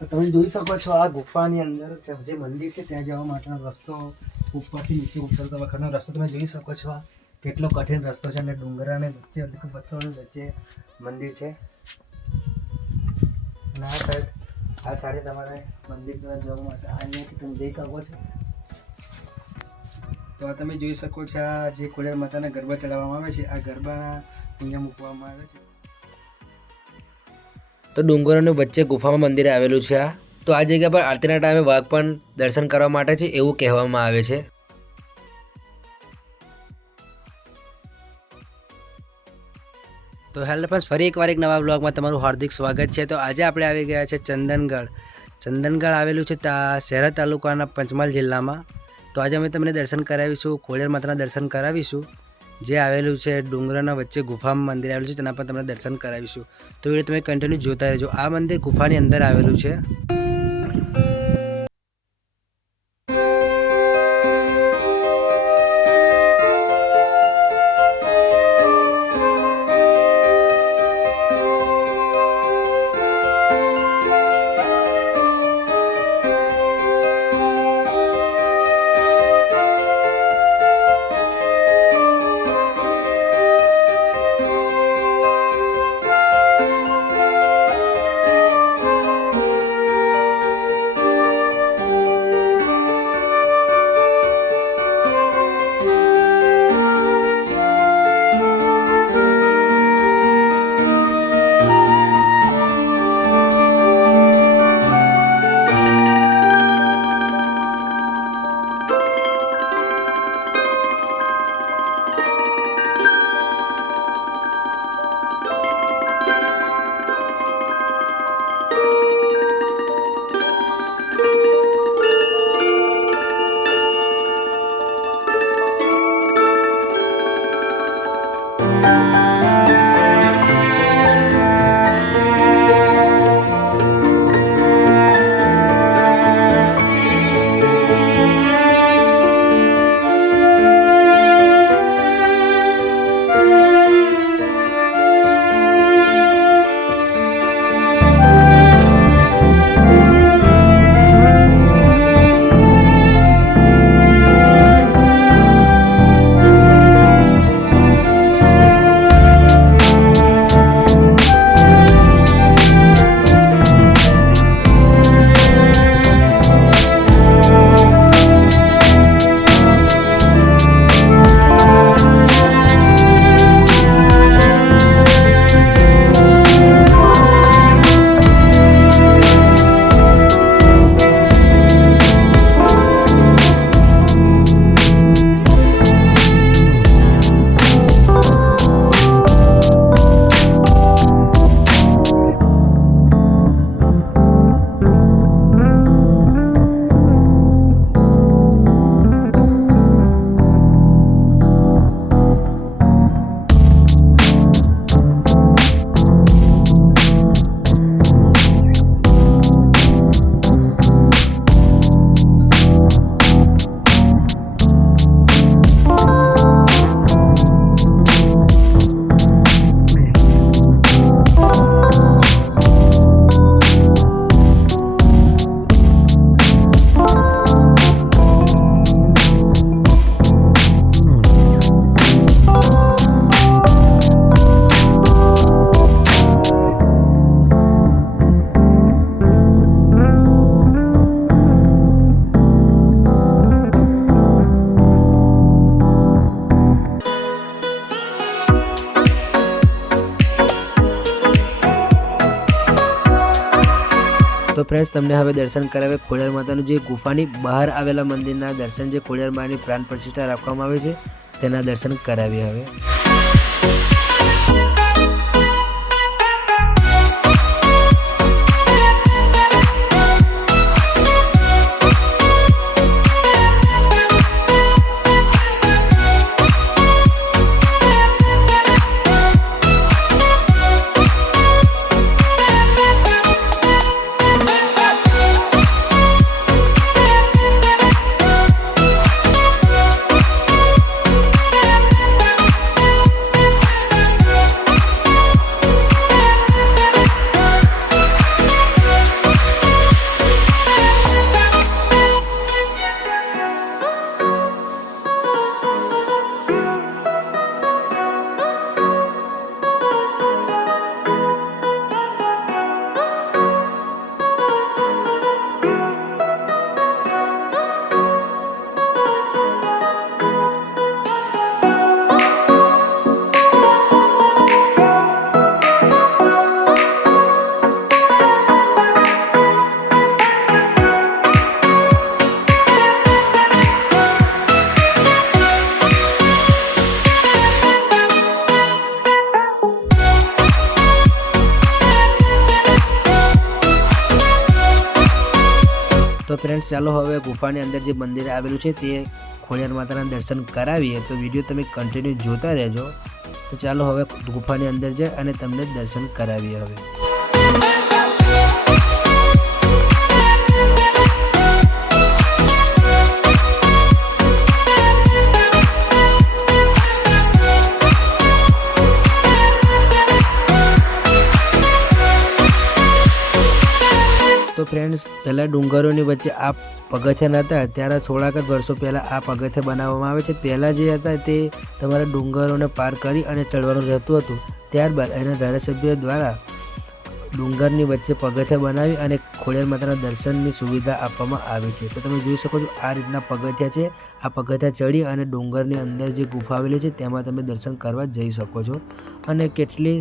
તો તમે જોઈ શકો છો આ ગુફાની અંદર જે મંદિર છે ત્યાં જવા માટેનો રસ્તો ઉપરથી નીચે ઉતરતો વખતનો રસ્તો તમે જોઈ શકો છો. આ કેટલો કઠિન રસ્તો છે અને ડુંગરાને વચ્ચે પથ્થરોની વચ્ચે મંદિર છે. અને આ સાઈડે તમારે મંદિર તરફ જવા માટે અહીંયાથી તમે જઈ શકો છો. તો આ તમે જોઈ શકો છો આ જે ખોડિયાર માતાના ગરબા ચડાવવામાં આવે છે આ ગરબાના અહીંયા મૂકવામાં આવે છે. તો ડુંગરોની વચ્ચે ગુફામાં મંદિર આવેલું છે આ. તો આ જગ્યા પર આરતીના ટાઈમે વાઘ પણ દર્શન કરવા માટે છે એવું કહેવામાં આવે છે. તો હેલો ફ્રેન્ડ્સ, ફરી એકવાર એક નવા બ્લોગમાં તમારું હાર્દિક સ્વાગત છે. તો આજે આપણે આવી ગયા છે ચંદનગઢ. ચંદનગઢ આવેલું છે શહેરા તાલુકાના પંચમહાલ જિલ્લામાં. તો આજે અમે તમને દર્શન કરાવીશું, ખોડિયાર માતાના દર્શન કરાવીશું, જે આવેલું છે ડુંગરના વચ્ચે ગુફામાં મંદિર આવેલું છે તેના પર તમને દર્શન કરાવીશું. તો એ તમે કન્ટિન્યુ જોતા રહેજો. આ મંદિર ગુફાની અંદર આવેલું છે. તો ફ્રેન્ડ્સ, તમને હવે દર્શન કરાવે ખોડિયાર માતાનું જે ગુફાની બહાર આવેલા મંદિરના દર્શન, જે ખોડિયાર માની પ્રાણ પ્રતિષ્ઠા રાખવામાં આવે છે તેના દર્શન કરાવીએ હવે. તો ફ્રેન્ડ્સ ચાલો હવે ગુફાની અંદર જે મંદિર આવેલું છે તે ખોડિયાર માતાના દર્શન કરાવીએ. તો વિડીયો તમે કન્ટિન્યુ જોતા રહેજો. તો ચાલો હવે ગુફાની અંદર જઈ અને તમને દર્શન કરાવીએ. હવે તો ફ્રેન્ડ્સ, પહેલાં ડુંગરોની વચ્ચે આ પગથિયા નહોતા, ત્યારે થોડાક જ વર્ષો પહેલાં આ પગથિયા બનાવવામાં આવે છે. પહેલાં જે હતા તે તમારે ડુંગરોને પાર કરી અને ચડવાનું રહેતું હતું. ત્યારબાદ એના ધારાસભ્ય દ્વારા ડુંગરની વચ્ચે પગથિયા બનાવી અને ખોડિયાર માતાના દર્શનની સુવિધા આપવામાં આવી છે. તો તમે જોઈ શકો છો આ રીતના પગથિયા છે. આ પગથિયા ચડી અને ડુંગરની અંદર જે ગુફા આવેલી છે તેમાં તમે દર્શન કરવા જઈ શકો છો. અને કેટલી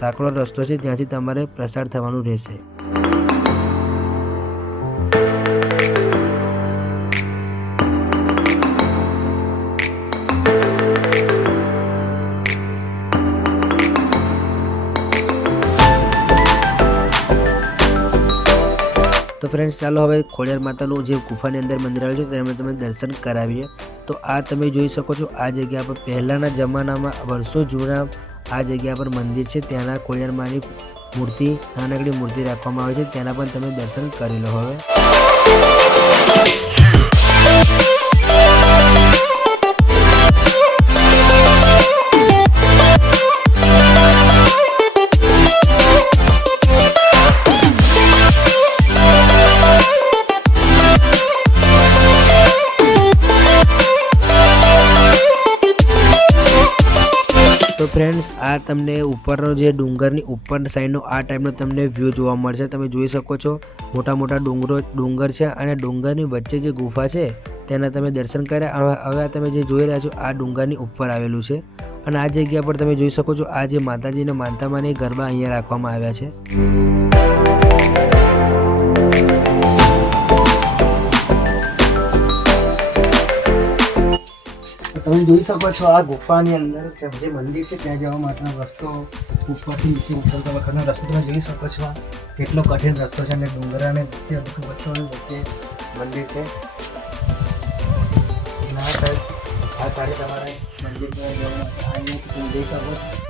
સાંકડો રસ્તો છે, ત્યાંથી તમારે પ્રસાર થવાનું રહેશે. તો ફ્રેન્ડ્સ, ચાલો હવે ખોડિયાર માતાનું જે ગુફાની અંદર મંદિર આવેલું છે તેમાં તમે દર્શન કરાવીએ. તો આ તમે જોઈ શકો છો આ જગ્યા પર પહેલાંના જમાનામાં વર્ષો જૂના આ જગ્યા પર મંદિર છે. ત્યાંના ખોડિયાર માની મૂર્તિ, નાનકડી મૂર્તિ રાખવામાં આવે છે. તેના પણ તમે દર્શન કરી લો. હવે તો ફ્રેન્ડ્સ, આ તમને ઉપરનો જે ડુંગરની ઉપર સાઈડનો આ ટાઈપનો તમને વ્યૂ જોવા મળશે. તમે જોઈ શકો છો મોટા મોટા ડુંગર છે અને ડુંગરની વચ્ચે જે ગુફા છે તેના તમે દર્શન કર્યા. હવે તમે જે જોઈ રહ્યા છો આ ડુંગરની ઉપર આવેલું છે અને આ જગ્યા પર તમે જોઈ શકો છો આ જે માતાજીને માનતામાની ગરબા અહીંયા રાખવામાં આવ્યા છે. તમે જોઈ શકો છો આ ગુફાની અંદર જે મંદિર છે ત્યાં જવા માટેનો રસ્તો ઉપરથી નીચે ઉતરતા વખતનો રસ્તો તમે જોઈ શકો છો. આ કેટલો કઠિન રસ્તો છે અને ડુંગરાને વચ્ચે વચ્ચે મંદિર છે. આ સાઈડ તમારે મંદિર જવા માટે અહીંયા તમે જોઈ શકો છો.